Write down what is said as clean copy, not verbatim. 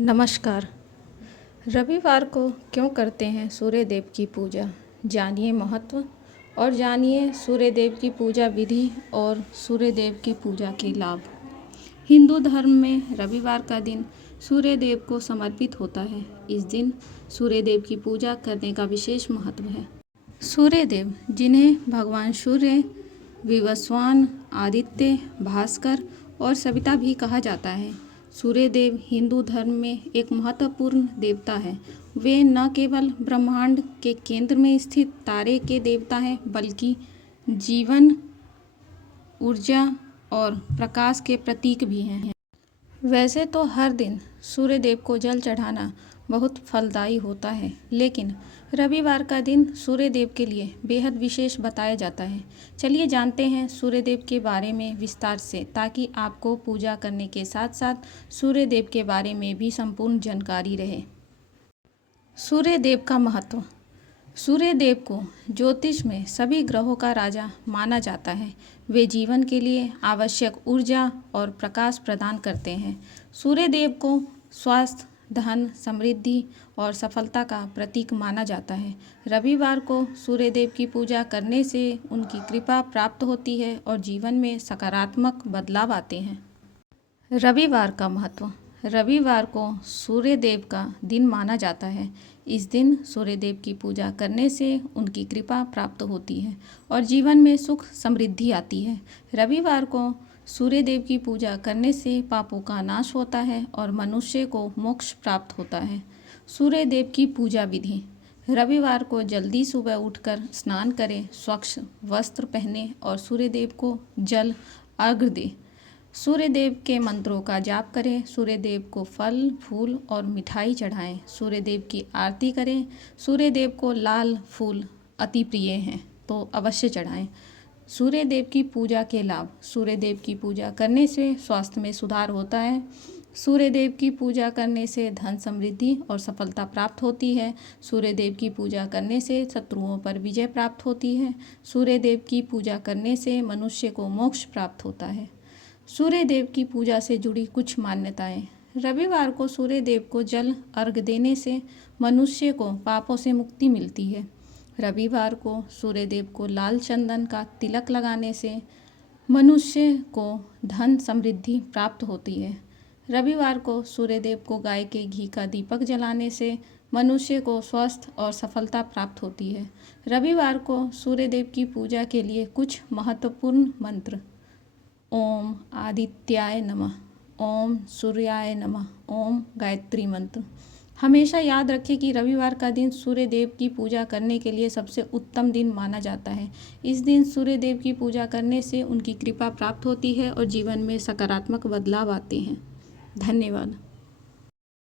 नमस्कार। रविवार को क्यों करते हैं सूर्य देव की पूजा? जानिए महत्व और जानिए सूर्य देव की पूजा विधि और सूर्य देव की पूजा के लाभ। हिंदू धर्म में रविवार का दिन सूर्य देव को समर्पित होता है। इस दिन सूर्य देव की पूजा करने का विशेष महत्व है। सूर्य देव, जिन्हें भगवान सूर्य, विवस्वान, आदित्य, भास्कर और सविता भी कहा जाता है, सूर्य देव हिंदू धर्म में एक महत्वपूर्ण देवता है। वे न केवल ब्रह्मांड के केंद्र में स्थित तारे के देवता हैं, बल्कि जीवन, ऊर्जा और प्रकाश के प्रतीक भी हैं। वैसे तो हर दिन सूर्य देव को जल चढ़ाना बहुत फलदायी होता है, लेकिन रविवार का दिन सूर्य देव के लिए बेहद विशेष बताया जाता है। चलिए जानते हैं सूर्य देव के बारे में विस्तार से, ताकि आपको पूजा करने के साथ साथ सूर्य देव के बारे में भी संपूर्ण जानकारी रहे। सूर्य देव का महत्व। सूर्य देव को ज्योतिष में सभी ग्रहों का राजा माना जाता है। वे जीवन के लिए आवश्यक ऊर्जा और प्रकाश प्रदान करते हैं। सूर्य देव को स्वास्थ्य, धन, समृद्धि और सफलता का प्रतीक माना जाता है। रविवार को सूर्य देव की पूजा करने से उनकी कृपा प्राप्त होती है और जीवन में सकारात्मक बदलाव आते हैं। रविवार का महत्व। रविवार को सूर्य देव का दिन माना जाता है। इस दिन सूर्य देव की पूजा करने से उनकी कृपा प्राप्त होती है और जीवन में सुख समृद्धि आती है। रविवार को सूर्य देव की पूजा करने से पापों का नाश होता है और मनुष्य को मोक्ष प्राप्त होता है। सूर्य देव की पूजा विधि। रविवार को जल्दी सुबह उठकर स्नान करें, स्वच्छ वस्त्र पहने और सूर्य देव को जल अर्घ्य दें। सूर्य देव के मंत्रों का जाप करें। सूर्य देव को फल, फूल और मिठाई चढ़ाएं। सूर्य देव की आरती करें। सूर्य देव को लाल फूल अति प्रिय हैं, तो अवश्य चढ़ाएं। सूर्य देव की पूजा के लाभ। सूर्य देव की पूजा करने से स्वास्थ्य में सुधार होता है। सूर्य देव की पूजा करने से धन, समृद्धि और सफलता प्राप्त होती है। सूर्य देव की पूजा करने से शत्रुओं पर विजय प्राप्त होती है। सूर्य देव की पूजा करने से मनुष्य को मोक्ष प्राप्त होता है। सूर्य देव की पूजा से जुड़ी कुछ मान्यताएं। रविवार को सूर्य देव को जल अर्घ्य देने से मनुष्य को पापों से मुक्ति मिलती है। रविवार को सूर्य देव को लाल चंदन का तिलक लगाने से मनुष्य को धन, समृद्धि प्राप्त होती है। रविवार को सूर्य देव को गाय के घी का दीपक जलाने से मनुष्य को स्वास्थ्य और सफलता प्राप्त होती है। रविवार को सूर्य देव की पूजा के लिए कुछ महत्वपूर्ण मंत्र। ओम आदित्याय नमः, ओम सूर्याय नमः, ओम गायत्री मंत्र। हमेशा याद रखें कि रविवार का दिन सूर्य देव की पूजा करने के लिए सबसे उत्तम दिन माना जाता है। इस दिन सूर्य देव की पूजा करने से उनकी कृपा प्राप्त होती है और जीवन में सकारात्मक बदलाव आते हैं। धन्यवाद।